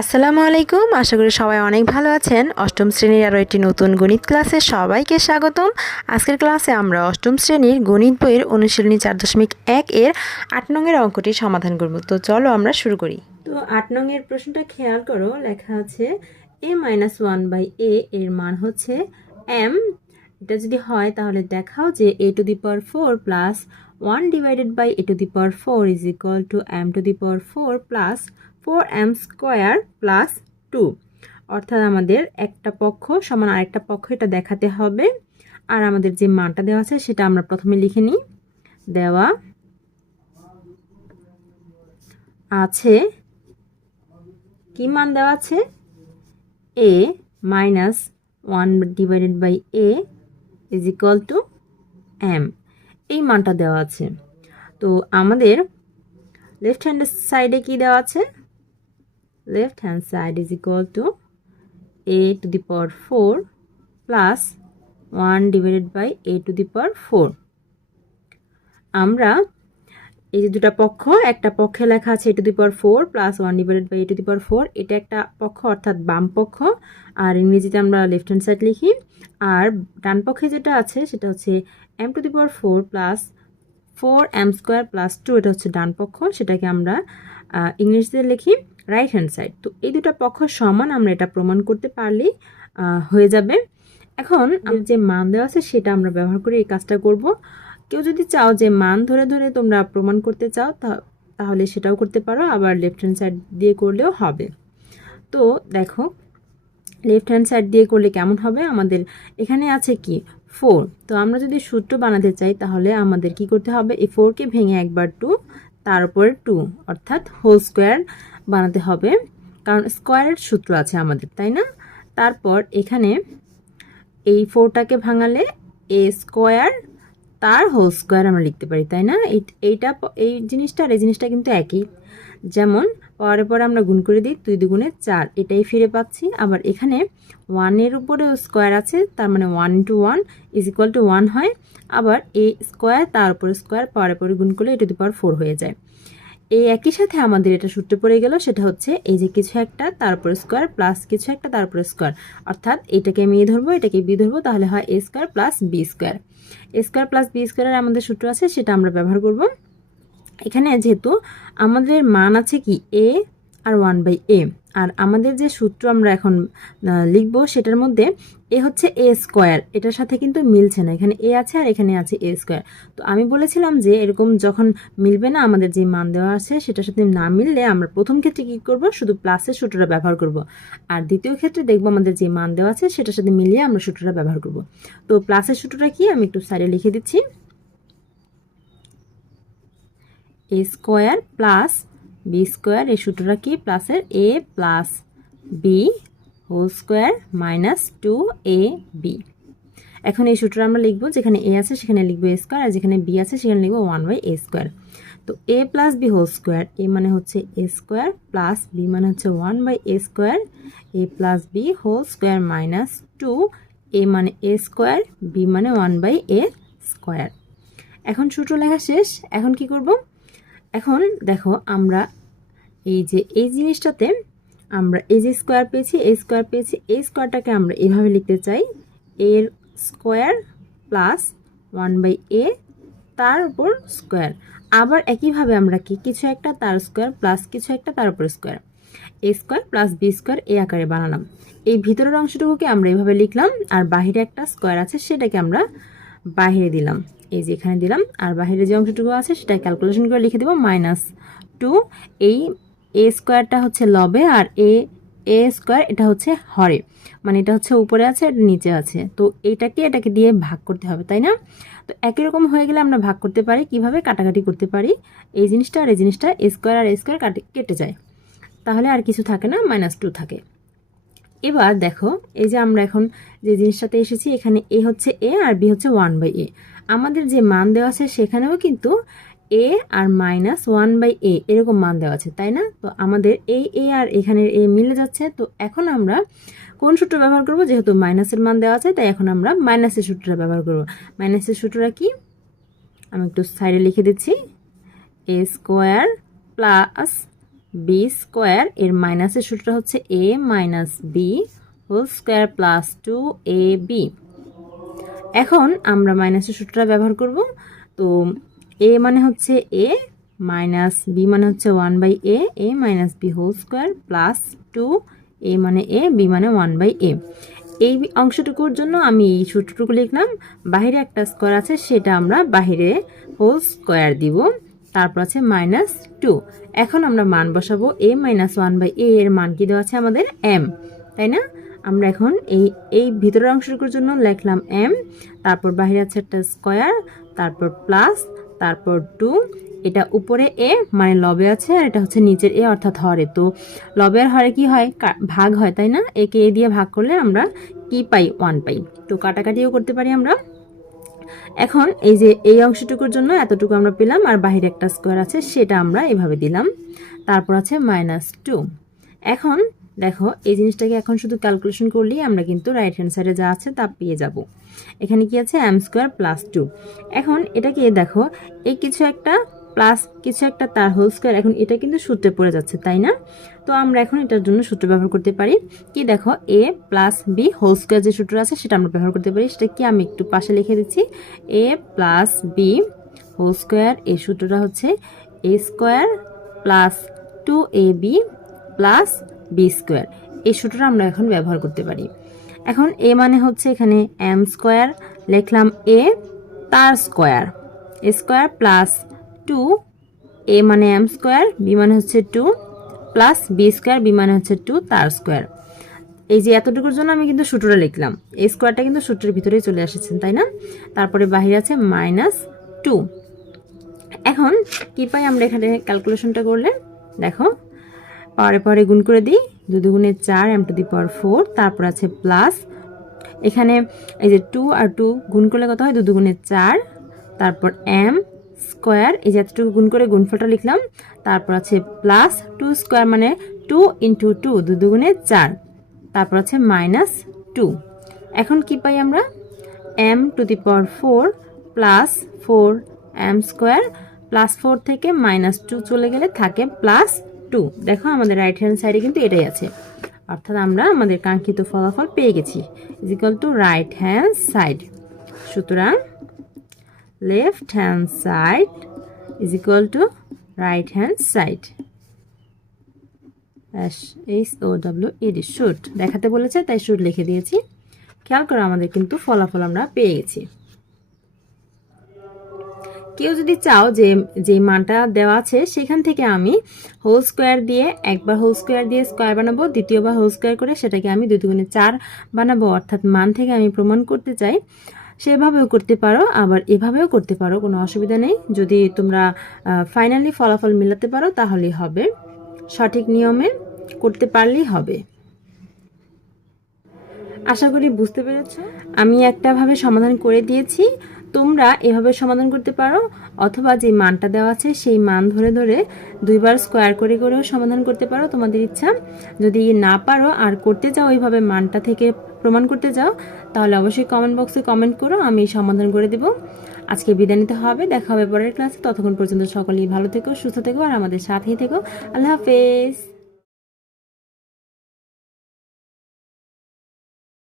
আসসালামু আলাইকুম। আশা করি সবাই অনেক ভালো আছেন। অষ্টম শ্রেণির আরও একটি নতুন গণিত ক্লাসে সবাইকে স্বাগতম। আজকের ক্লাসে আমরা অষ্টম শ্রেণির গণিত বইয়ের অনুশীলনী চার দশমিক এক এর আট নংয়ের অঙ্কটি সমাধান করব। তো চলো আমরা শুরু করি। তো আট নংয়ের প্রশ্নটা খেয়াল করো। লেখা আছে, A minus one by A এর মান হচ্ছে এম। এটা যদি হয় তাহলে দেখাও যে A to the power four plus one divided by A to the power four is equal to M to the power four plus four M square plus two. অর্থাৎ আমাদের একটা পক্ষ সমান আরেকটা পক্ষ, এটা দেখাতে হবে। আর আমাদের যে মানটা দেওয়া আছে সেটা আমরা প্রথমে লিখে নিই। দেওয়া আছে কি মান দেওয়া আছে? A minus one divided by A is equal to M এই মানটা দেওয়া আছে। তো আমাদের লেফট হ্যান্ড সাইডে কি দেওয়া আছে? Left hand side is equal to a to the power 4 plus 1 divided by a to the power 4 আমরা এই যে দুটা পক্ষ, একটা পক্ষে লেখা আছে A to the power four plus one divided by A to the power four এটা একটা পক্ষ অর্থাৎ বাম পক্ষ। আর ইংরেজিতে আমরা লেফট হ্যান্ড সাইড লিখি। আর ডান পক্ষে যেটা আছে, সেটা হচ্ছে M to the power four plus four M square plus two এটা হচ্ছে ডান পক্ষ। সেটাকে আমরা ইংরেজিতে লিখি। রাইট হ্যান্ড সাইড তো এই দুটো পক্ষ সমান আমরা এটা প্রমাণ করতে পারলেই হয়ে যাবে। এখন যে মান দেওয়া আছে সেটা আমরা ব্যবহার করে এই কাজটা করব। কেউ যদি চাও যে মান ধরে ধরে তোমরা প্রমাণ করতে চাও তাহলে সেটাও করতে পারো, আবার লেফট হ্যান্ড সাইড দিয়ে করলেও হবে। তো দেখো লেফট হ্যান্ড সাইড দিয়ে করলে কেমন হবে? আমাদের এখানে আছে কি? ফোর তো আমরা যদি সূত্র বানাতে চাই, তাহলে আমাদের কি করতে হবে? এই ফোরকে ভেঙে একবার টু তার উপরে টু অর্থাৎ হোল স্কোয়ার বানাতে হবে। কারণ স্কোয়ারের সূত্র আছে আমাদের, তাই না? তারপর এখানে এই ফোরটাকে ভাঙালে এ স্কোয়ার, তার হোল স্কোয়ার আমরা লিখতে পারি, তাই না? এইটা এই জিনিসটা আর এই জিনিসটা কিন্তু একই। যেমন পরে পরে আমরা গুণ করে দিই দুই দুগুণে চার, এটাই ফিরে পাচ্ছি। আবার এখানে ওয়ানের উপরেও স্কোয়ার আছে, তার মানে one into one is equal to one হয়। আবার এ স্কোয়ার, তার উপরে স্কোয়ার পরে পরে গুণ করলে এটা দি পাওয়ার ফোর হয়ে যায়। এই একই সাথে আমাদের এটা সূত্রে পড়ে গেল, সেটা হচ্ছে এই যে কিছু একটা, তারপর স্কোয়ার প্লাস কিছু একটা, তারপর স্কোয়ার অর্থাৎ এটাকে আমি এ ধরবো, এটাকে বি ধরবো, তাহলে হয় A square plus B square A square plus B স্কোয়ারের আমাদের সূত্র আছে, সেটা আমরা ব্যবহার করব। এখানে যেহেতু আমাদের মান আছে কি এ আর ওয়ান বাই এ আর আমাদের যে সূত্র আমরা এখন লিখব সেটার মধ্যে এ হচ্ছে এ স্কোয়ার, এটার সাথে কিন্তু মিলছে না। এখানে এ আছে আর এখানে আছে এ স্কোয়ার। তো আমি বলেছিলাম যে এরকম যখন মিলবে না, আমাদের যে মান দেওয়া আছে সেটার সাথে না মিললে আমরা প্রথম ক্ষেত্রে কী করব? শুধু প্লাসের সূত্রটা ব্যবহার করব। আর দ্বিতীয় ক্ষেত্রে দেখব আমাদের যে মান দেওয়া আছে সেটার সাথে মিলিয়ে আমরা সূত্রটা ব্যবহার করব। তো প্লাসের সূত্রটা কি? আমি একটু সাইডে লিখে দিচ্ছি। A square plus B square এই সূত্রটা কি? প্লাসের A plus B whole square minus two A B এখন এই সূত্র আমরা লিখব, যেখানে এ আছে সেখানে লিখব এ স্কোয়ার আর যেখানে বি আছে সেখানে লিখব ওয়ান বাই এ স্কোয়ার তো A plus B whole square A মানে হচ্ছে এ স্কোয়ার প্লাস বি মানে হচ্ছে one by A square A plus B whole square minus two A মানে এ স্কোয়ার বি মানে ওয়ান বাই এ স্কোয়ার এখন সূত্র লেখা শেষ, এখন কি করব? এখন দেখো আমরা এই যে এই জিনিসটাতে আমরা এই যে স্কোয়ার পেয়েছি, এই স্কোয়ার পেয়েছি, এই স্কোয়ারটাকে আমরা এভাবে লিখতে চাই। এর square plus one by A তার উপর স্কোয়ার আবার একইভাবে আমরা কি, কিছু একটা, তার স্কোয়ার প্লাস কিছু একটা, তার উপর square A square plus B square এ আকারে বানালাম। এই ভিতরের অংশটুকুকে আমরা এভাবে লিখলাম, আর বাহিরে একটা স্কোয়ার আছে, সেটাকে আমরা বাহিরে দিলাম। এই যে এখানে দিলাম, আর বাহিরে যে অংশটুকু আছে, সেটা ক্যালকুলেশন করে লিখে দেবো মাইনাস টু এই এ স্কোয়ারটা হচ্ছে লবে আর এ এ স্কোয়ার এটা হচ্ছে হরে। মানে এটা হচ্ছে উপরে আছে, এটা নিচে আছে। তো এইটাকে এটাকে দিয়ে ভাগ করতে হবে, তাই না? তো একই রকম হয়ে গেলে আমরা ভাগ করতে পারি, কীভাবে? কাটাকাটি করতে পারি। এই জিনিসটা আর এই জিনিসটা স্কোয়ার আর স্কোয়ার কাটে, কেটে যায়। তাহলে আর কিছু থাকে না মাইনাস টু থাকে। এবার দেখো, এই যে আমরা এখন যে জিনিসটাতে এসেছি, এখানে এ হচ্ছে এ আর বি হচ্ছে ওয়ান বাই এ আমাদের যে মান দেওয়া আছে, সেখানেও কিন্তু এ আর মাইনাস ওয়ান বাই এ এরকম মান দেওয়া আছে, তাই না? তো আমাদের এই এ আর এখানের এ মিলে যাচ্ছে, তো এখন আমরা কোন সূত্র ব্যবহার করব? যেহেতু মাইনাসের মান দেওয়া আছে, তাই এখন আমরা মাইনাসের সূত্রটা ব্যবহার করব। মাইনাসের সূত্রটা কি? আমি একটু সাইডে লিখে দিচ্ছি। A square plus b square এর মাইনাসের সূত্রটা হচ্ছে a minus b whole square plus two a b এখন আমরা মাইনাসের সূত্রটা ব্যবহার করব, তো এ মানে হচ্ছে এ মাইনাস বি মানে হচ্ছে one by a a minus b whole square plus two a মানে এ বি মানে ওয়ান বাই এ এই অংশটুকুর জন্য আমি এই সূত্রটুকু লিখলাম বাইরে একটা স্কোয়ার আছে, সেটা আমরা বাইরে হোল স্কোয়ার দিব, তারপর আছে মাইনাস টু এখন আমরা মান বসাবো a minus one by a এর মান কি দেওয়া আছে আমাদের? এম তাই না? আমরা এখন এই এই ভিতরের অংশটুকুর জন্য লিখলাম এম তারপর বাইরে আছে একটা স্কোয়ার তারপর প্লাস তারপর টু, এটা উপরে এ মানে লবে আছে, আর এটা হচ্ছে নিচের এ, অর্থাৎ হরে। তো লবে আর হরে কি হয়? ভাগ হয়, তাই না? একে এ দিয়ে ভাগ করলে আমরা কি পাই? ওয়ান পাই। তো কাটাকাটিও করতে পারি আমরা। এখন এই যে এই অংশটুকুর জন্য এতটুকু আমরা পেলাম, আর বাহিরে একটা স্কোয়ার আছে, সেটা আমরা এভাবে দিলাম। তারপর আছে মাইনাস টু এখন দেখো, এই জিনিসটাকে এখন শুধু ক্যালকুলেশন করলেই আমরা কিন্তু রাইট হ্যান্ড সাইডে যা আছে তা পেয়ে যাব। এখানে কি আছে? এম স্কোয়ার প্লাস টু এখন এটাকে দেখো, এই কিছু একটা প্লাস কিছু একটা তার হোল স্কোয়ার এখন এটা কিন্তু সূত্রে পড়ে যাচ্ছে, তাই না? তো আমরা এখন এটার জন্য সূত্র ব্যবহার করতে পারি কি দেখো a plus b whole square যে সূত্র আছে সেটা আমরা ব্যবহার করতে পারি। সেটা কি আমি একটু পাশে লিখে দিচ্ছি? A plus b whole square এই সূত্রটা হচ্ছে a square plus two a b plus b square এই সূত্রটা আমরা এখন ব্যবহার করতে পারি। এখন এ মানে হচ্ছে এখানে এম স্কোয়ার লিখলাম এ তার square a square plus two a মানে এম স্কোয়ার বি মানে হচ্ছে two plus b square b মানে হচ্ছে টু তার স্কোয়ার এই যে এতটুকুর জন্য আমি কিন্তু সূত্রটা লিখলাম। এই স্কোয়ারটা কিন্তু সূত্রের ভিতরেই চলে এসেছেন তাই না? তারপরে বাহিরে আছে মাইনাস টু এখন কি পাই আমরা এখানে ক্যালকুলেশনটা করলে? দেখো পরে পরে গুণ করে দিই। দু দুগুণে চার m to the power four তারপর আছে প্লাস এখানে এই যে টু আর টু গুণ করলে কত হয়? দু দুগুণে চার, তারপর এম স্কোয়ার এই যে এতটুকু গুণ করে গুণফলটা লিখলাম। তারপর আছে প্লাস টু স্কোয়ার মানে টু ইন্টু টু দু দুগুণে চার, তারপর আছে মাইনাস টু এখন কি পাই আমরা? M to the power four plus four m square plus four থেকে মাইনাস টু চলে গেলে থাকে প্লাস টু দেখো, আমাদের রাইট হ্যান্ড সাইডে কিন্তু এটাই আছে। অর্থাৎ আমরা আমাদের কাঙ্ক্ষিত ফলাফল পেয়ে গেছি। Is equal to right hand side সুতরাং left hand side is equal to right hand side H O W ED shoot দেখাতে বলেছে, তাই শুট লিখে দিয়েছি। খেয়াল করো, আমাদের কিন্তু ফলাফল আমরা পেয়ে গেছি। কেউ যদি চাও যে যে মানটা দেওয়া আছে, সেখান থেকে আমি হোল স্কোয়ার দিয়ে একবার হোল স্কোয়ার দিয়ে স্কোয়ার বানাবো, দ্বিতীয়বার হোল স্কোয়ার করে সেটাকে আমি দুই দুগুণে চার বানাবো, অর্থাৎ মান থেকে আমি প্রমাণ করতে চাই। সেভাবেও করতে পারো, আবার এভাবেও করতে পারো, কোনো অসুবিধা নেই। যদি তোমরা ফাইনালি ফলাফল মিলাতে পারো, তাহলেই হবে। সঠিক নিয়মে করতে পারলেই হবে। আশা করি বুঝতে পেরেছ? আমি একটাভাবে সমাধান করে দিয়েছি। তোমরা এভাবে সমাধান করতে পারো, অথবা যে মানটা দেওয়া আছে সেই মান ধরে ধরে দুইবার স্কোয়ার করে করেও সমাধান করতে পারো তোমাদের ইচ্ছা। যদি না পারো আর করতে চাও ওইভাবে মানটা থেকে প্রমাণ করতে চাও, তাহলে অবশ্যই কমেন্ট বক্সে কমেন্ট করো, আমি সমাধান করে দেব। আজকে বিদায় নিতে হবে, দেখা হবে পরের ক্লাসে ততক্ষণ পর্যন্ত সকলেই ভালো থেকো, সুস্থ থেকো, আর আমাদের সাথেই থেকো। আল্লাহ হাফেজ।